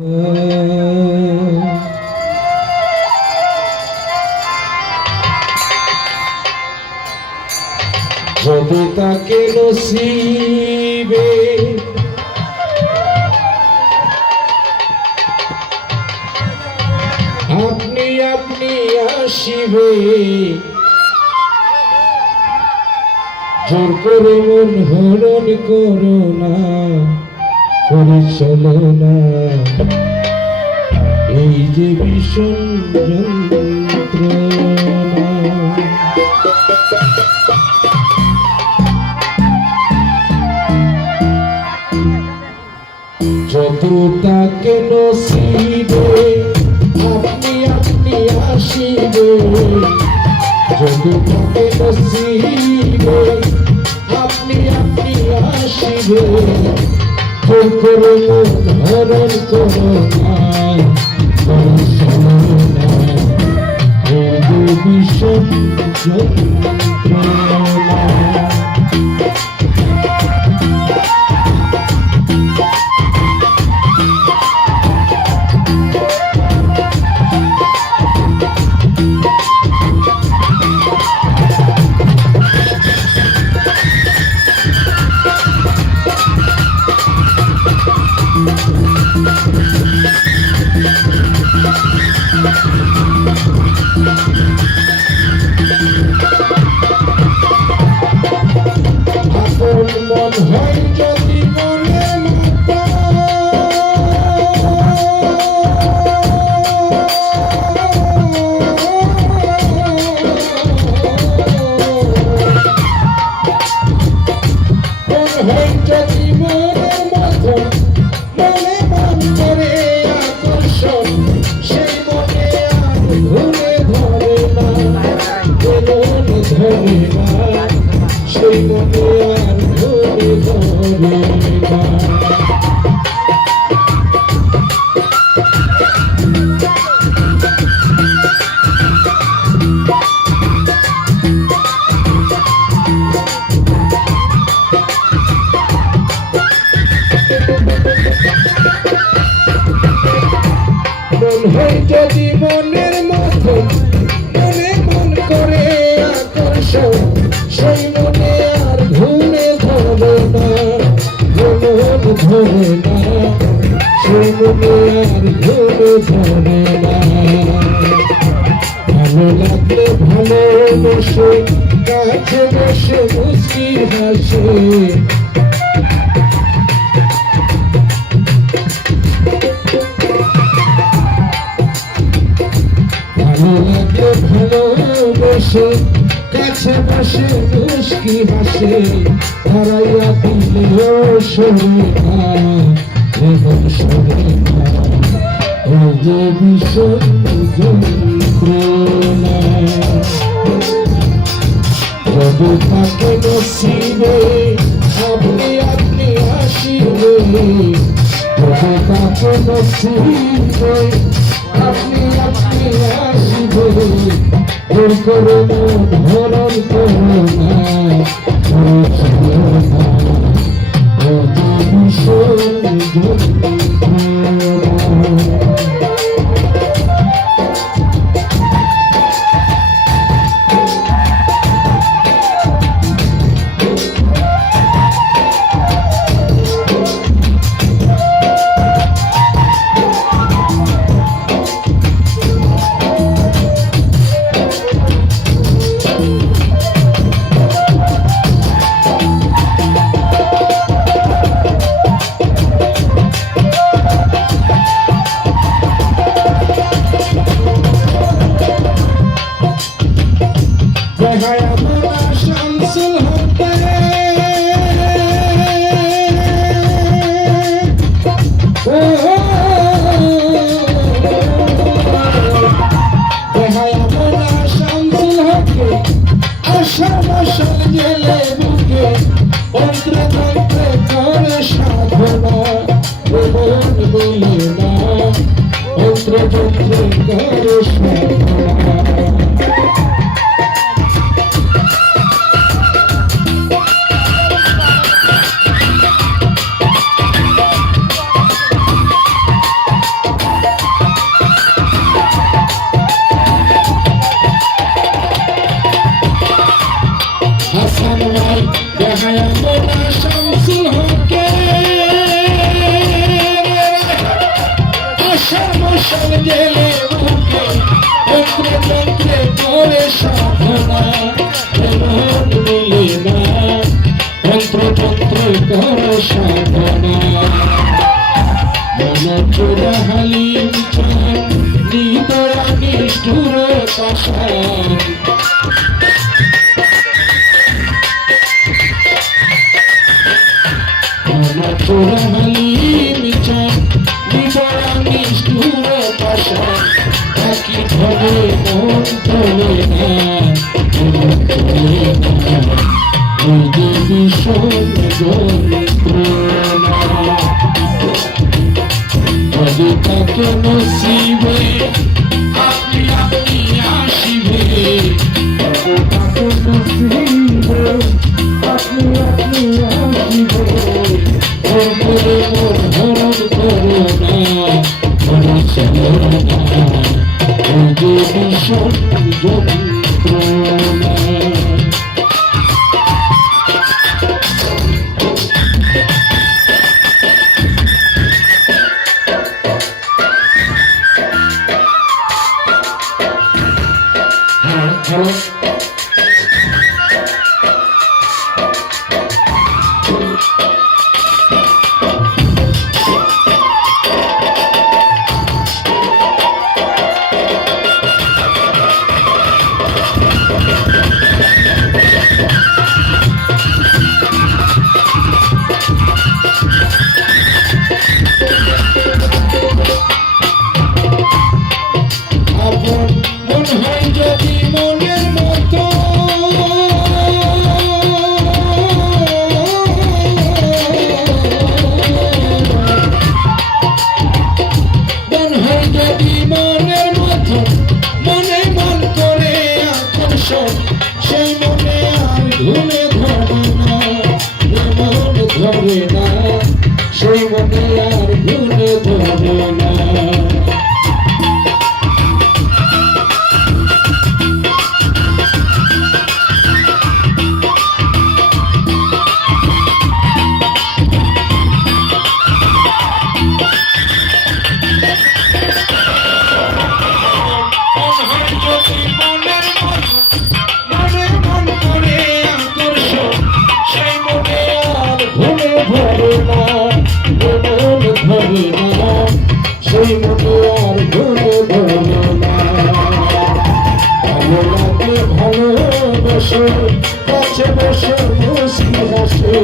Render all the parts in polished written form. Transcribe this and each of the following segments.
যদি তাকে নসিবে আপনি আপনি আসিবে, জোর করে মন হরণ করো না, করে চলো না এই যে ভীষণ যন্ত্রণা। যত তাকে নসিবে আপনি আপনি আসিবে, যত তাকে নসিবে আপনি আপনি আসিবে, জোর করে মন হরণ করো না, করে চলো না এই যে ভীষণ যন্ত্রণা। মন হয় যদি মনে মতো মন হয় যদি মনের মতো মনে মন করে আকর্ষণ, সেই মনে আর ঘুরে ধরে না, মনে ধরে না সেই মনে আর ঘুরে ধরে না। মন হয় যদি মনের মতো মনে মন করে আকর্ষণ, সেই মনে আর ঘুরে ধরে না, মন ধরে না সেই মনে আর ঘুরে ধরে না। ভালো লাগলে ভালোবেসে কাছে বসে মুচকি হাসে, ভালো লাগলে ভালোবেসে কাছে বসে মুচকি হাসে, হারাইয়া দিলেও সরে না, এমন সরে না এই যে ভীষণ যন্ত্রণা। যদি তাকে নসিবে আপনি আপনি আসিবে, যদি তাকে নসিবে আপনি আপনি আসিবে, জোর করে মন হরণ করো না, করে চলো না এই যে ভীষণ যন্ত্রণা। সব জেলে বুকে যন্ত্রে যন্ত্রে করে সাধনা মন মিলে না যন্ত্র যন্ত্রে করে সাধনা মন চোরা হালিম চান নিতরা নিষ্ঠুর পাশান চোরা হালিম চান নিতরা নিষ্ঠুর পাশান থাকি ধরে মন ধরে না ওই যে ভীষণ যন্ত্রণা যদি তাকে নসিবে আপনি আপনি আসিবে তাকে নসিবে আপনি আপনি আসিবে ওপরে মোর হরণ করো না মনে চলো না ওই যে ভীষণ যন্ত্রণা সেই মনে আর ঘুমে ধরে না মন ধরে না সেই মনে আর ঘুমে ধরে না সেই মতো আর ঘুরে ধরে না ভালো লাগে ভালোবাসে কাছে বসে মুস্কি হাসে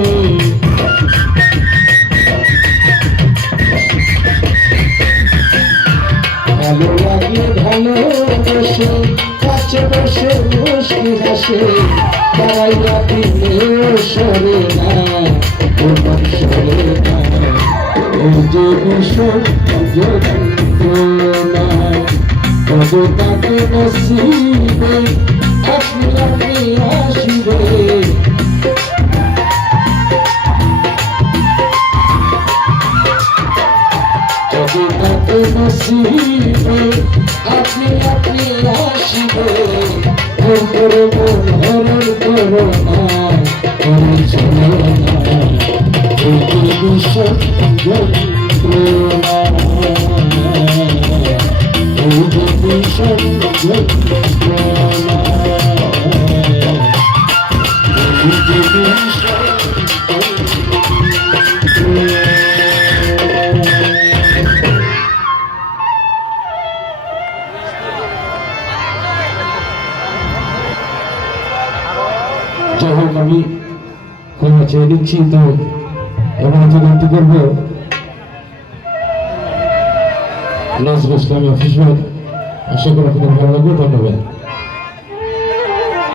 ভালো লাগে ভালোবাসে কাছে বসে মুস্কি হাসে তাই রাখিলে সরে না সরে না এই যে ভীষণ যন্ত্রণা তবে তাকে নসিবে আপনি আপনি আসিবে তবে তাকে নসিবে আপনি আপনি আসিবে করে মন হরণ করো না করে চলো না ভীষণ যন্ত্রণা ভীষণ যন্ত্রণা যাই হোক আমি ক্ষমা চেয়ে নিচ্ছি তো এবং বিনতি করবো নজরুল ইসলামী অফিস আশা করি আপনাদের ভালো লাগবে ধন্যবাদ।